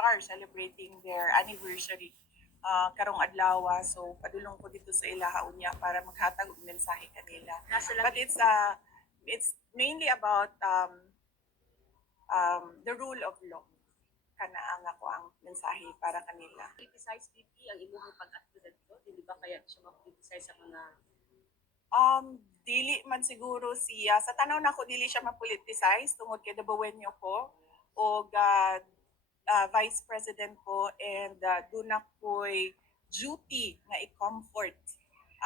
are celebrating their anniversary uh, karong adlaw so padulong ko dito sa ilaha unya para maghatag og mensahe kanila. But it's uh it's mainly about um um the rule of law. Kana ang ako ang mensahe para kanila. Criticize VP ang imong pag-acto dito, dili ba kaya siya ma-criticize sa mga Um, dili man siguro siya. Sa tanaw na ko, dili siya ma-politicize tungod kay Dabawenyo ko. O uh, uh, Vice President ko and uh, doon na ko'y duty na i-comfort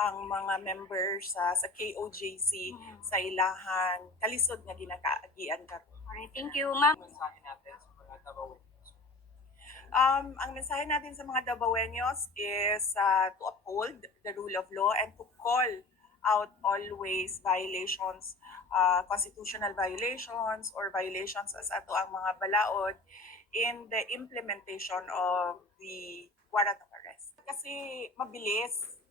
ang mga members sa sa KOJC sa ilahan kalisod nga ginakaagian karon. Alright, thank you, ma'am. Um, ang mensahe natin sa mga Dabawenyos is uh, to uphold the rule of law and to call out always violations, uh, constitutional violations or violations as ato ang mga balaod in the implementation of the warrant of arrest. Kasi mabilis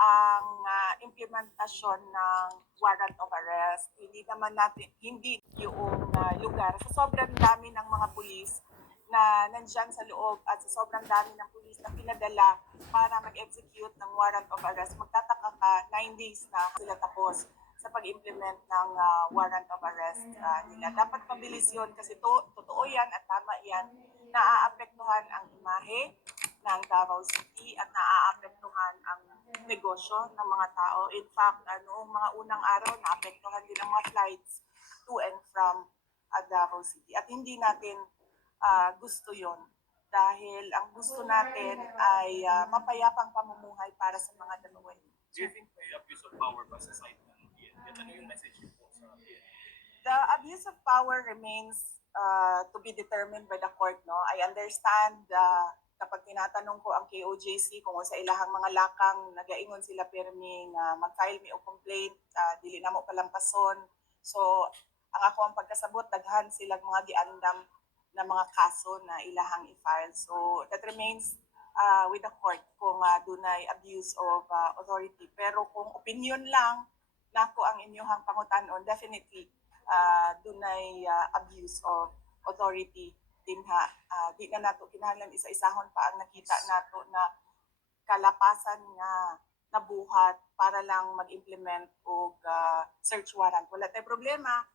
ang uh, implementasyon ng warrant of arrest. Hindi naman natin, hindi yung uh, lugar. Sa sobrang dami ng mga pulis na nandyan sa loob at sa sobrang dami ng pulis na pinadala para mag-execute ng warrant of arrest, magtataka ka, 9 days na sila tapos sa pag-implement ng ah, warrant of arrest ah, nila. Dapat mabilis yun kasi to, totoo yan at tama yan. Naaapektuhan ang imahe ng Davao City at naaapektuhan ang negosyo ng mga tao. In fact, ano, mga unang araw, naapektuhan din ang mga flights to and from ah, Davao City. At hindi natin ah, gusto yon dahil ang gusto natin ay ah, mapayapang pamumuhay para sa mga Dalawain. Do you think may abuse of power ba sa side The abuse of power remains uh, to be determined by the court. No, I understand uh, kapag tinatanong ko ang KOJC kung sa ilahang mga lakang nagaingon sila pirmi nga mag-file mi og complaint, uh, dili na mo palampason. So ang ako ang pagkasabot daghan silang mga giandam na mga kaso na ilahang i-file. So that remains uh, with the court kung uh, dunay abuse of uh, authority. Pero kung opinion lang nako ang inyong pangutanon, definitely uh, dunay uh, abuse of authority din ha. Uh, di na nato kinahanglan isa-isahon pa ang nakita nato na kalapasan nga nabuhat para lang mag-implement og uh, search warrant. Wala tay problema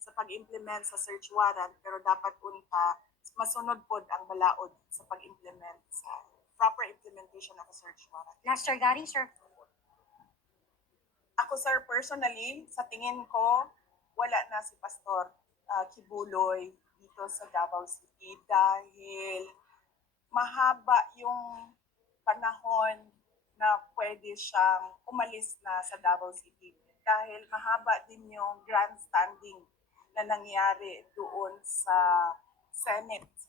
sa pag-implement sa search warrant pero dapat unta masunod pod ang balaod sa pag-implement sa proper implementation of a search warrant. Last Sir Gary, sir. Ako sir, personally, sa tingin ko, wala na si Pastor ah, Kibuloy dito sa Davao City dahil mahaba yung panahon na pwede siyang umalis na sa Davao City dahil mahaba din yung grandstanding na nangyari doon sa Senate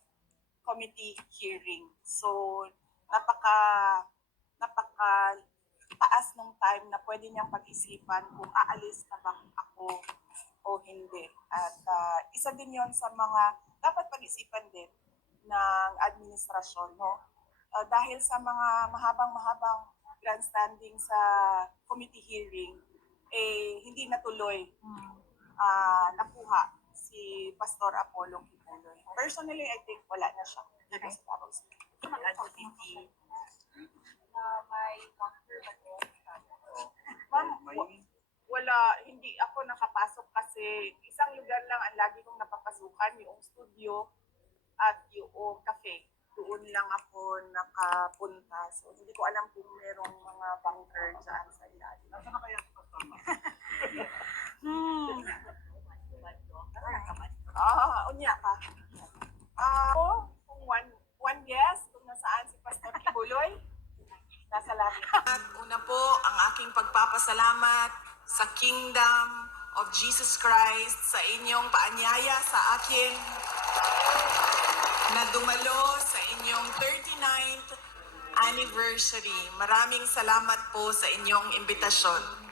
committee hearing. So, napaka napaka taas ng time na pwede niyang pag-isipan kung aalis na ba ako o hindi. At ah, isa din yon sa mga dapat pag-isipan din ng administrasyon. No? Ah, dahil sa mga mahabang-mahabang grandstanding sa committee hearing, eh, hindi natuloy ah, nakuha si Pastor Apollo Kipuloy. Personally, I think wala na siya dito sa. Mag-advocate na may counter ba Ma'am, wa- wala, hindi ako nakapasok kasi isang lugar lang ang lagi kong napapasukan, yung studio at yung cafe. Doon lang ako nakapunta. So, hindi ko alam kung merong mga bunker dyan sa ilalim. Nasaan na kaya Pastor Ma? Hmm. Ah, unya ka. Ah, ako, kung one, one guess kung nasaan si Pastor Kibuloy, nasa langit. At una po, ang aking pagpapasalamat sa Kingdom of Jesus Christ sa inyong paanyaya sa akin na dumalo sa inyong 39th anniversary. Maraming salamat po sa inyong imbitasyon.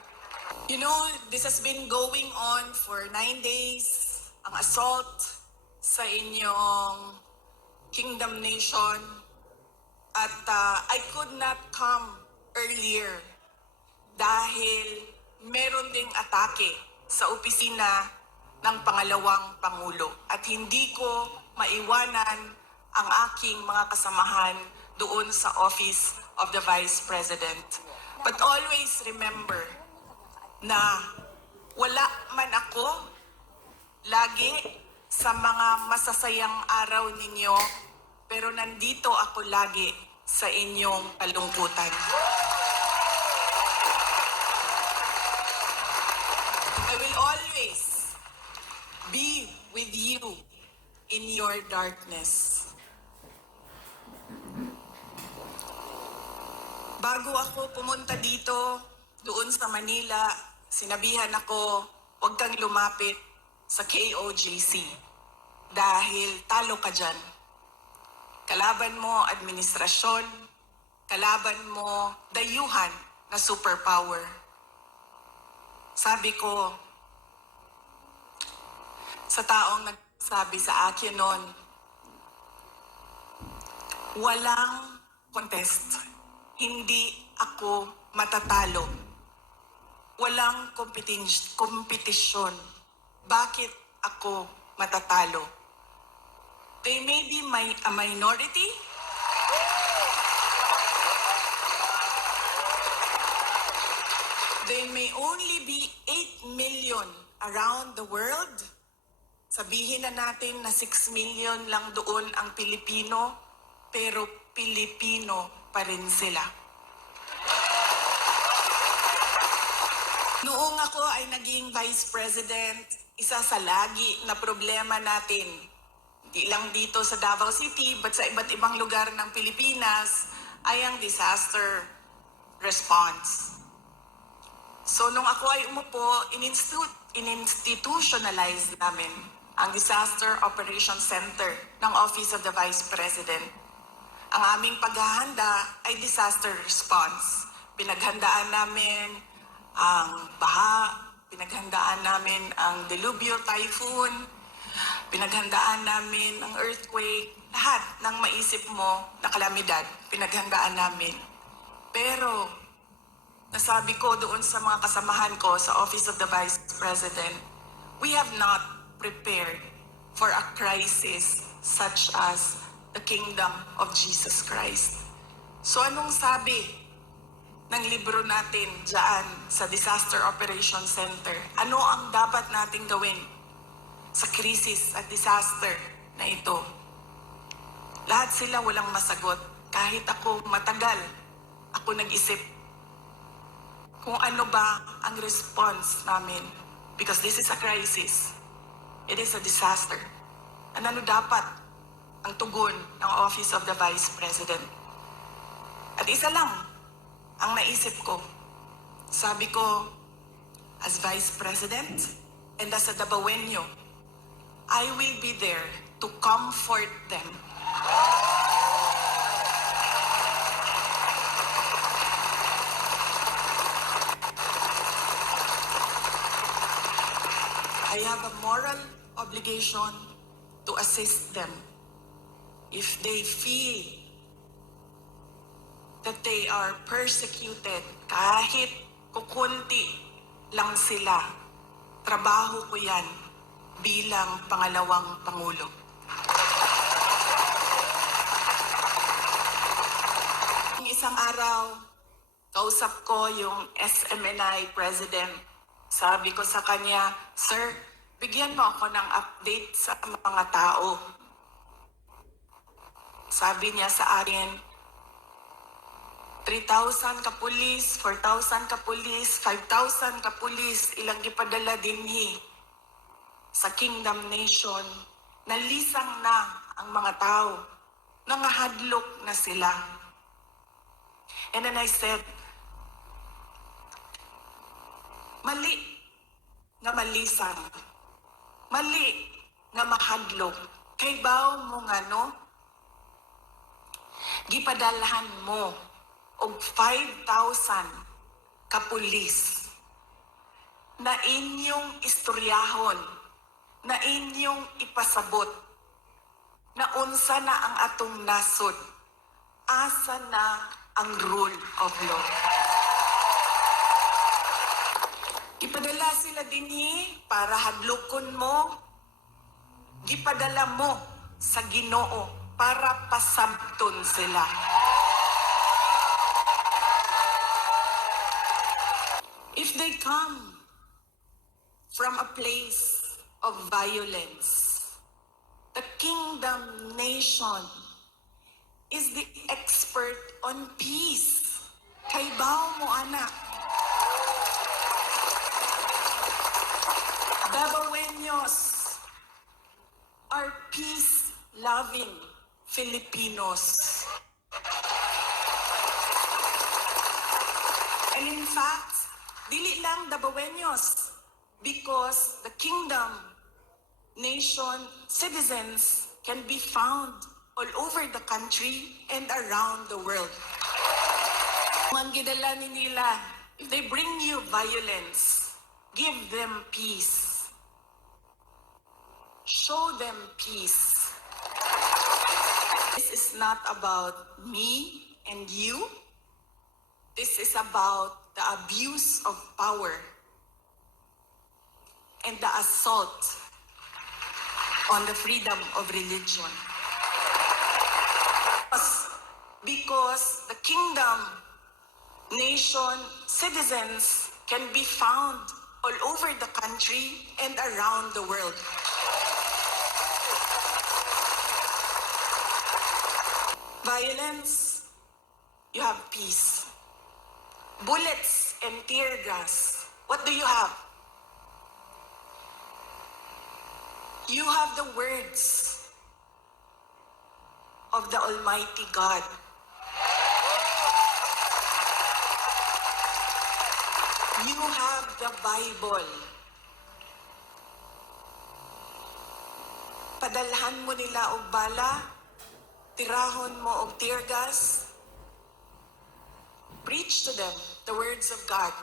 You know, this has been going on for nine days. Ang assault sa inyong kingdom nation. At uh, I could not come earlier dahil meron ding atake sa opisina ng pangalawang pangulo. At hindi ko maiwanan ang aking mga kasamahan doon sa Office of the Vice President. But always remember na wala man ako lagi sa mga masasayang araw ninyo, pero nandito ako lagi sa inyong kalungkutan. I will always be with you in your darkness. Bago ako pumunta dito, doon sa Manila, sinabihan ako, huwag kang lumapit sa KOJC dahil talo ka dyan. Kalaban mo administrasyon, kalaban mo dayuhan na superpower. Sabi ko, sa taong nagsabi sa akin noon, walang contest. Hindi ako matatalo. Walang kompetisyon. Bakit ako matatalo? They may be my, a minority, They may only be 8 million around the world. Sabihin na natin na 6 million lang doon ang Pilipino, pero Pilipino pa rin sila. Noong ako ay naging Vice President, isa sa lagi na problema natin, hindi lang dito sa Davao City, but sa iba't ibang lugar ng Pilipinas, ay ang disaster response. So nung ako ay umupo, in-institu- in-institutionalize namin ang Disaster Operations Center ng Office of the Vice President. Ang aming paghahanda ay disaster response. Pinaghandaan namin ang baha, pinaghandaan namin ang delubyo typhoon, pinaghandaan namin ang earthquake, lahat ng maisip mo na kalamidad, pinaghandaan namin. Pero nasabi ko doon sa mga kasamahan ko sa Office of the Vice President, we have not prepared for a crisis such as the kingdom of Jesus Christ. So anong sabi ng libro natin dyan sa Disaster Operations Center? Ano ang dapat nating gawin sa krisis at disaster na ito? Lahat sila walang masagot. Kahit ako matagal, ako nag-isip kung ano ba ang response namin. Because this is a crisis. It is a disaster. And ano dapat ang tugon ng Office of the Vice President? At isa lang ang naisip ko. Sabi ko, as Vice President and as a Dabawenyo, I will be there to comfort them. I have a moral obligation to assist them if they feel that they are persecuted kahit kukunti lang sila. Trabaho ko yan bilang pangalawang pangulo. Isang araw, kausap ko yung SMNI president. Sabi ko sa kanya, Sir, bigyan mo ako ng update sa mga tao. Sabi niya sa akin, 3,000 ka pulis, 4,000 ka pulis, 5,000 ka pulis, ilang gipadala dinhi sa Kingdom Nation. Nalisang na ang mga tao. Nangahadlok na sila. And then I said, mali nga malisang. Mali nga mahadlok. Kay baw mo nga no, gipadalhan mo og 5,000 ka pulis na inyong istoryahon, na inyong ipasabot, na unsa na ang atong nasod, asa na ang rule of law. Ipadala sila dinhi para hadlokon mo. Gipadala mo sa Ginoo para pasabton sila. If they come from a place of violence, the kingdom nation is the expert on peace. Kay bao mo anak. Dabawenyos are peace-loving Filipinos. And in fact, dili lang Dabawenyos because the kingdom nation citizens can be found all over the country and around the world. Ang gidala ni nila, if they bring you violence, give them peace. Show them peace. This is not about me and you. This is about the abuse of power and the assault on the freedom of religion. Because- the kingdom, nation, citizens can be found all over the country and around the world. Violence, you have peace. Bullets and tear gas, what do you have? You have the words of the Almighty God. You have the Bible. Padalhan mo nila og bala, tirahon mo og tear gas. Preach to them the words of God.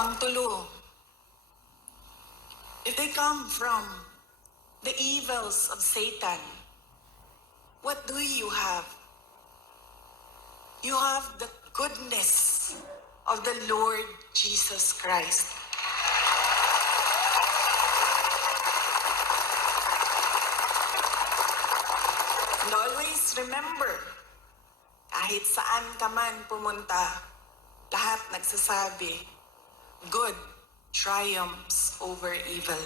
Pangtulo. If they come from the evils of Satan, what do you have? You have the goodness of the Lord Jesus Christ. And always remember, kahit saan ka man pumunta, lahat nagsasabi, good triumphs over evil.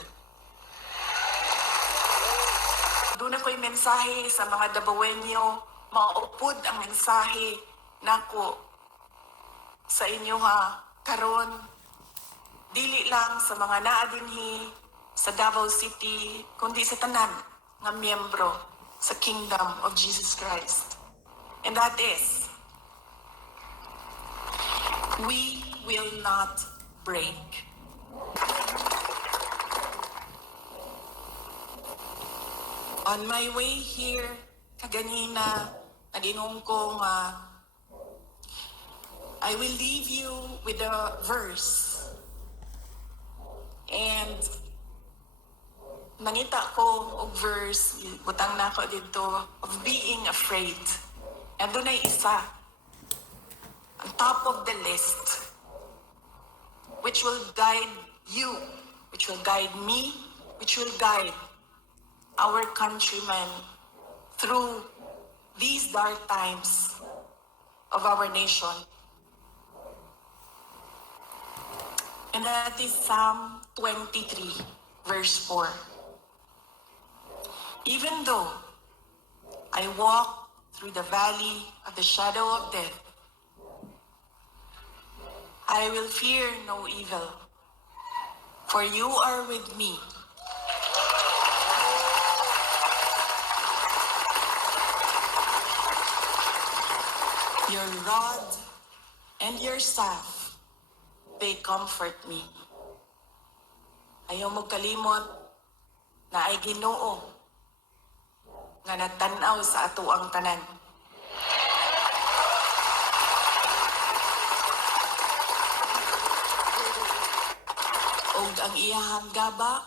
Doon ako'y mensahe sa mga Dabawenyo, maupod ang mensahe nako sa inyo ha, karon dili lang sa mga naa dinhi sa Davao City, kundi sa tanan nga miyembro sa Kingdom of Jesus Christ. And that is, we will not break. On my way here, kaganina, nag-inom ko nga, I will leave you with a verse. And nangita ko og verse, butang na ako dito, of being afraid. And doon ay isa, on top of the list, which will guide you, which will guide me, which will guide our countrymen through these dark times of our nation. And that is Psalm 23, verse 4. Even though I walk through the valley of the shadow of death, I will fear no evil, for you are with me. Your rod and your staff, they comfort me. Ayaw mo kalimot na ay ginoo nga nagtanaw sa ato ang tanan. Og ang iyahang gaba,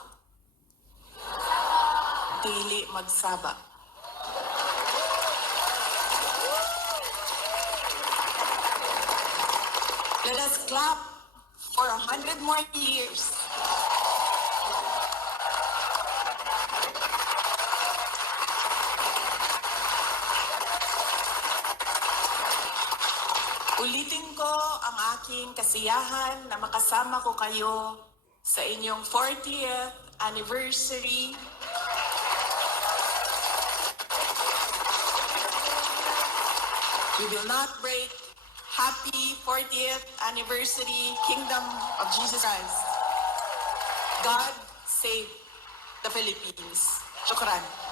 dili magsaba. Let us clap for a hundred more years. Ulitin ko ang aking kasiyahan na makasama ko kayo sa inyong 40th anniversary We will not break. Happy 40th anniversary, Kingdom of Jesus Christ. God save the Philippines. Shukran.